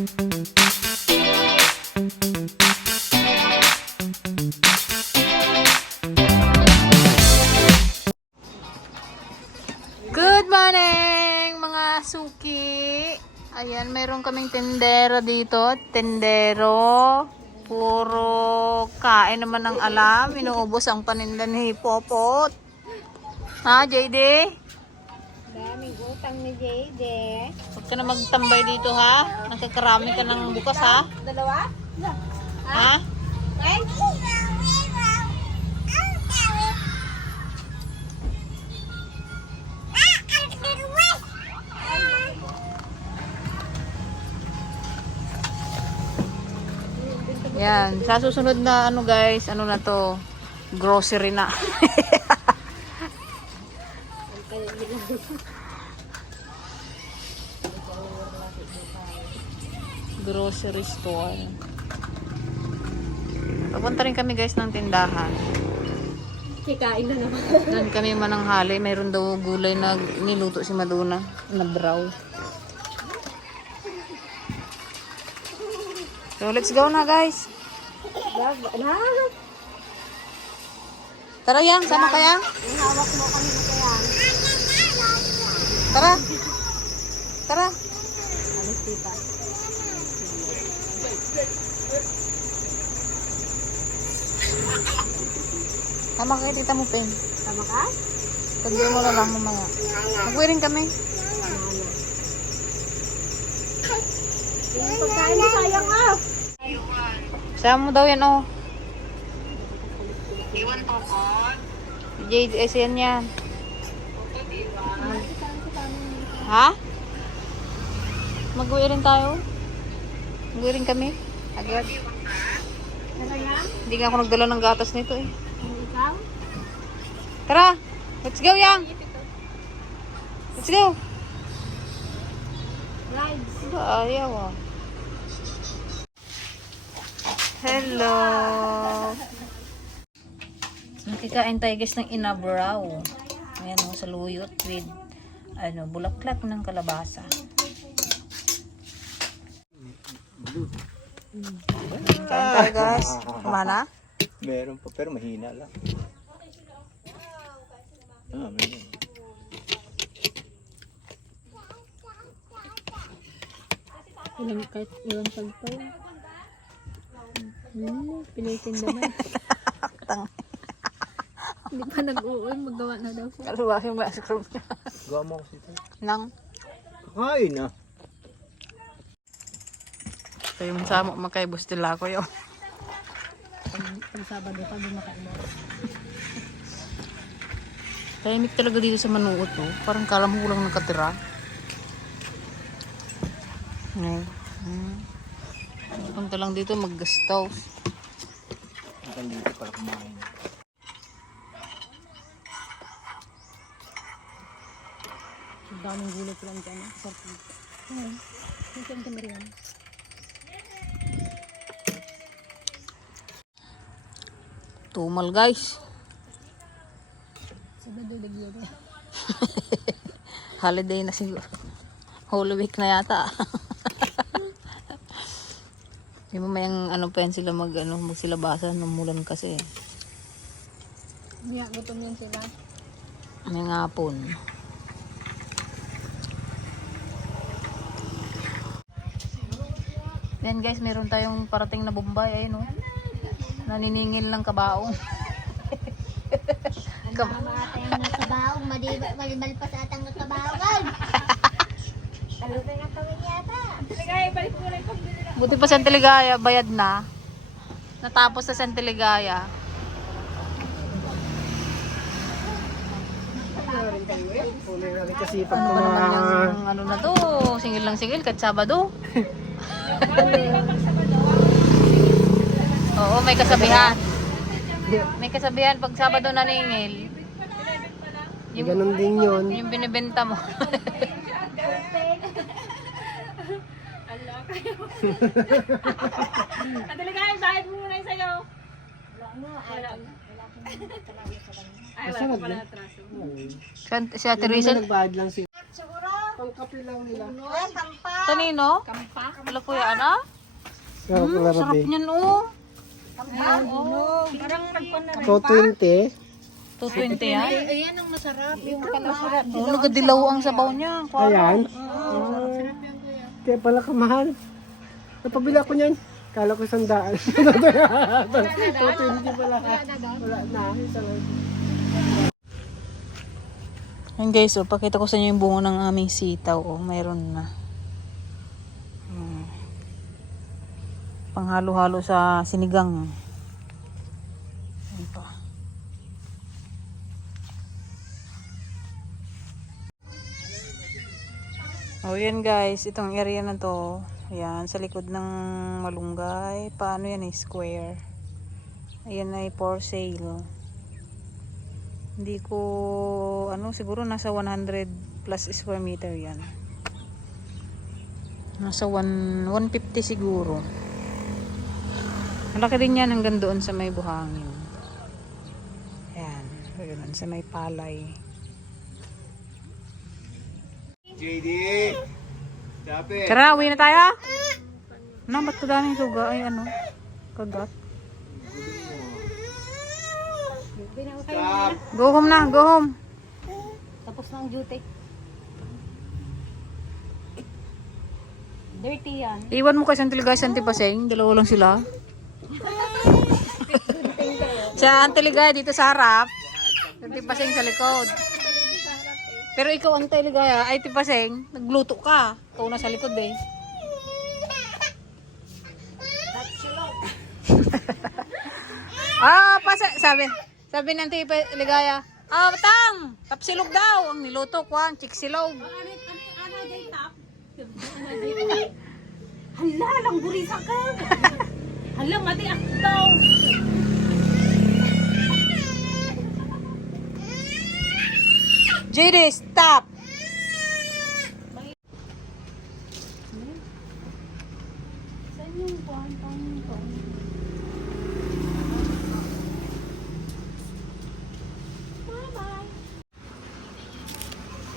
Good morning, mga suki. Ayan, mayroon kaming tendero dito. Tendero. Puro kain naman ng alam. Inuubos ang paninda ni Popot. Ha, JD? Daming utang ni Jade. Huwag ka na magtambay dito ha. Nagkakarami ka ng bukas ha. Dalawa? Ha? Okay? Yan. Sa susunod na ano guys, ano na to? Grocery na. Grocery store. Papunta rin kami guys ng tindahan. Kikain na naman. Doon kami mananghali. Mayroon daw gulay na niluto si Maduna. Na braw. So let's go na guys. Tara yang, sama ka yang. Hawak mo yan. Tara. Tara. Alis tita. Tama kay tita mo, Pen. Tama ka? Pagdiyan mo na lang mamaya. Mag-wearing kami. Pagkain mo sayang ah. Sama mo daw yan, oh. Jade, eh, yan yan. Ha? Mag-wearing tayo? Mag-wearing kami? Agad. Hindi nga ako nagdala ng gatas nito eh. Tara! Let's go, Yang! Let's go! Rides. Ba, ayaw ah. Hello! Nakikain tayo guys ng inabraw. Ayan o, saluyot with ano, bulaklak ng kalabasa. Kain tayo guys. Mana? Meron pa, pero mahina lang. Ah, meron. Ilang, kahit ilang pagpay. Hmm, pilitin naman. Tang. Hindi pa nag-uwi, magawa na daw siya. Kaluwahin mo sa room niya. Gawa mo kasi ito. Nang, Kakain na. kayo mo sa mo makaibos nila ko yun. Pag, Sabado pa, bumakain mo. Tahimik talaga dito sa manuot, no? Parang kala mo lang nakatira. No. Hmm. Punta lang dito mag-guest Ang dito para kumain. Daming gulay ko lang dyan. Sarap dito. Hmm. Ang saan ka Marian? Tumal, guys. Sabado, lagyan ko. Holiday na siguro. Holy week na yata. Yung mamayang ano pa yan sila mag ano magsilabasan ng mulan kasi. Niya, gutom yan sila. May ngapon. Yan guys, meron tayong parating na Bombay ayun oh. Naniningil ng kabaong. Kam- Mamatay na sa baong, malibal pa sa atang kabawan. Talutay na kami yata. Buti pa sa Teligaya, bayad na. Natapos sa San Teligaya. Kasi pag Ano yung ano na to? Singil lang singil, kat Sabado. Oo, may kasabihan. May kasabihan pag Sabado naningil. Yung, Ganon din yun. yung binibenta mo. Ay, wala pa pala Siya, siya Teresa, Nagbayad lang si... Pangkape lang nila. Ay, kampa. Kanino? Kampa? Wala kuya, ano? Kaya pala Sarap niyan, oh. Parang nagpan na So, 20. 220 yan? Ayan ang masarap. Yung kalasarap. Oh, nagadilaw ang sabaw niya. Ayan. Kaya pala kamahal. Napabila ko niyan. Kala ko sandaan. 220 pala. Wala na. Isa lang. Ayan guys, oh, pakita ko sa inyo yung bunga ng aming sitaw. Oh, mayroon na. Hmm. Panghalo-halo sa sinigang. Ayan pa. Oh, yan guys, itong area na to. Ayan, sa likod ng malunggay. Paano yan eh, square. Ayan ay for sale. Hindi ko, ano, siguro nasa 100 plus square meter yan. Nasa 1, 150 siguro. Malaki din yan hanggang doon sa may buhangin. Ayan, doon sa may palay. JD! Tara, uwi na tayo? Ano, ba't kadaming suga? Ay, ano? Kagat. Stop! Go home na, go home. Tapos na ang duty. Dirty yan. Iwan mo kasi ang Tiligay sa Antipaseng. Dalawa lang sila. sa Antiligay dito sa harap. Antipaseng sa likod. Pero ikaw ang Tiligay ay Antipaseng. Nagluto ka. Ikaw na sa likod eh. ah, pasa, sabi. Sabi ng Tiligaya. Ah, tang! Tapsilog daw. Ang niluto ko ang chiksilog. Hala, lang burisa ka. Hala, mati akto. JD, stop!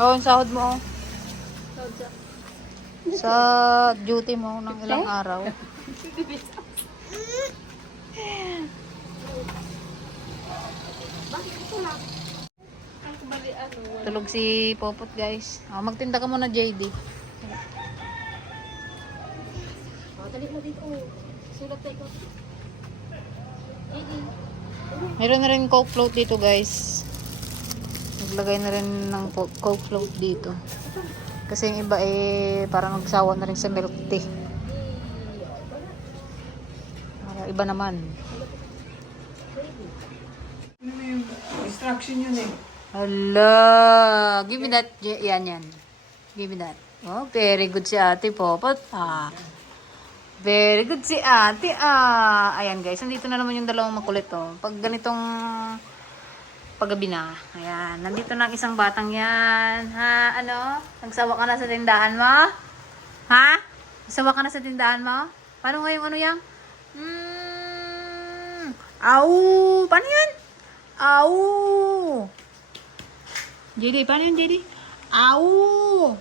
Oo, yung sahod mo. oh. Sa duty mo ng ilang araw. Tulog si Popot guys. Oh, magtinda ka muna JD. Ko. Meron na rin coke float dito guys. Naglagay na rin ng coke float dito. Kasi yung iba eh parang nagsawa na rin sa milk tea. Para iba naman. Instruction yun eh. Hala! Give me that. Yan, yan. Give me that. Oh, very good si ate Popot. Ah. Very good si ate. Ah. Ayan guys, nandito na naman yung dalawang makulit oh. Pag ganitong paggabi na. Ayan, nandito na ang isang batang yan. Ha, ano? Nagsawa ka na sa tindahan mo? Ha? Nagsawa ka na sa tindahan mo? Paano nga yung ano yang? Hmm. Au! Paano yan? Au! JD, paano yun, JD? Au!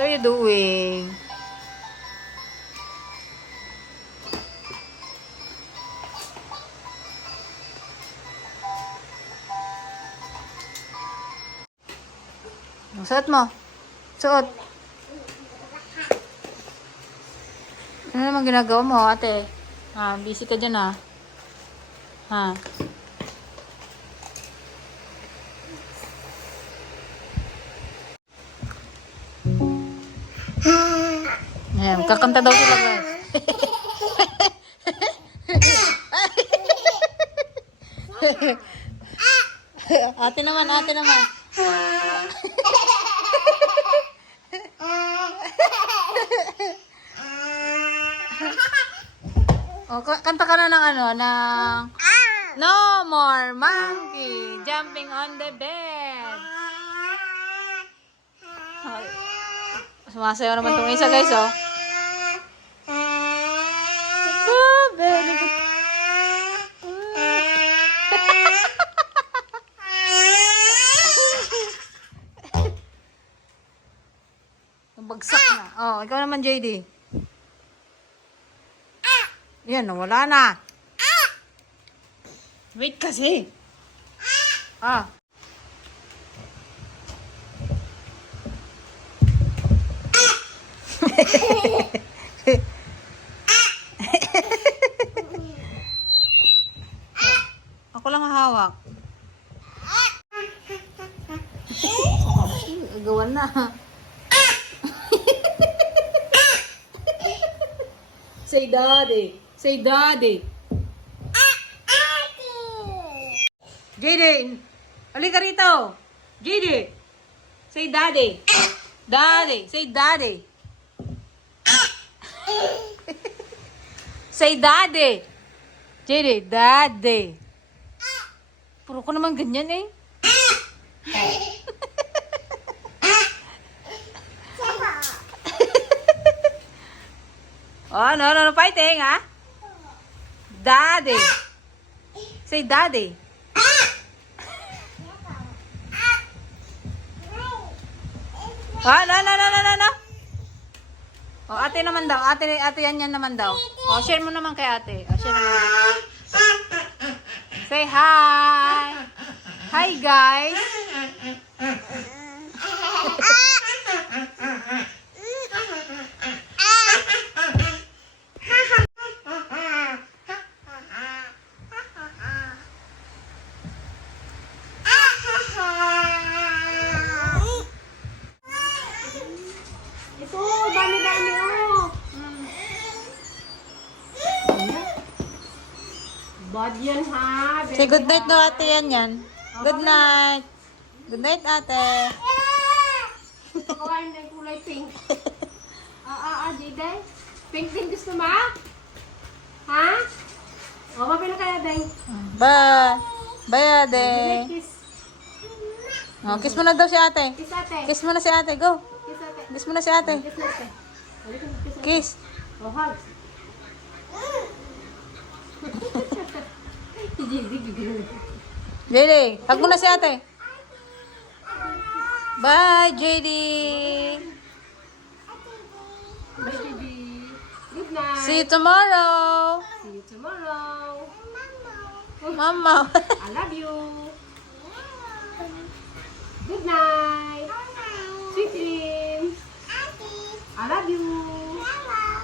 What are you doing? Suot mo. Suot. Ano naman ginagawa mo, ate? Ah, busy ka dyan, ah. Ha? Ayan, kakanta daw sila, guys. ate naman, ate naman. O, ka- kanta ka na ng ano, ng... No more monkey jumping on the bed. Ay. Sumasayaw naman tong isa, guys, oh. Na. Oh, ikaw naman, JD. Yan, nawala na. Wait kasi. Ah. Ako lang hawak. Gawan na. Daddy. Say daddy. JD, halika rito. JD, say daddy. Daddy, say daddy. say daddy. JD, daddy. Puro ko naman ganyan eh. Oh, no, no, no, fighting, ha? Daddy. Say daddy. Ah, no, no, no, no, no, no. Oh, ate naman daw. Ate, ate yan yan naman daw. Oh, share mo naman kay ate. Oh, share naman. Say hi. Hi, guys. Yan ha. Say good night daw ate yan yan. Good night. Good night, ate. Pagawain na kulay pink. Ah, ah, ah, Jiday. Pink din gusto mo? Ha? O, mabila kaya, Day. Bye. Bye, ate. Kiss. Oh, kiss mo na daw si ate. Kiss ate. Kiss mo na si ate. Go. Kiss ate. Kiss mo na si ate. Kiss ate. Kiss ate. Kiss. O, hug. Si JD, hug mo na si ate. Bye, JD. Bye, JD. Good night. See you tomorrow. See you tomorrow. Mama. I love you. Good night. Sweet dreams. I love you.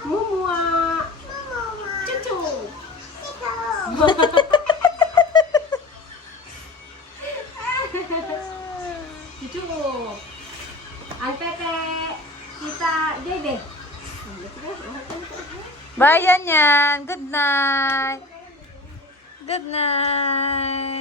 Mumua. Chuchu. Chuchu. Bye, yan yan. Good night. Good night.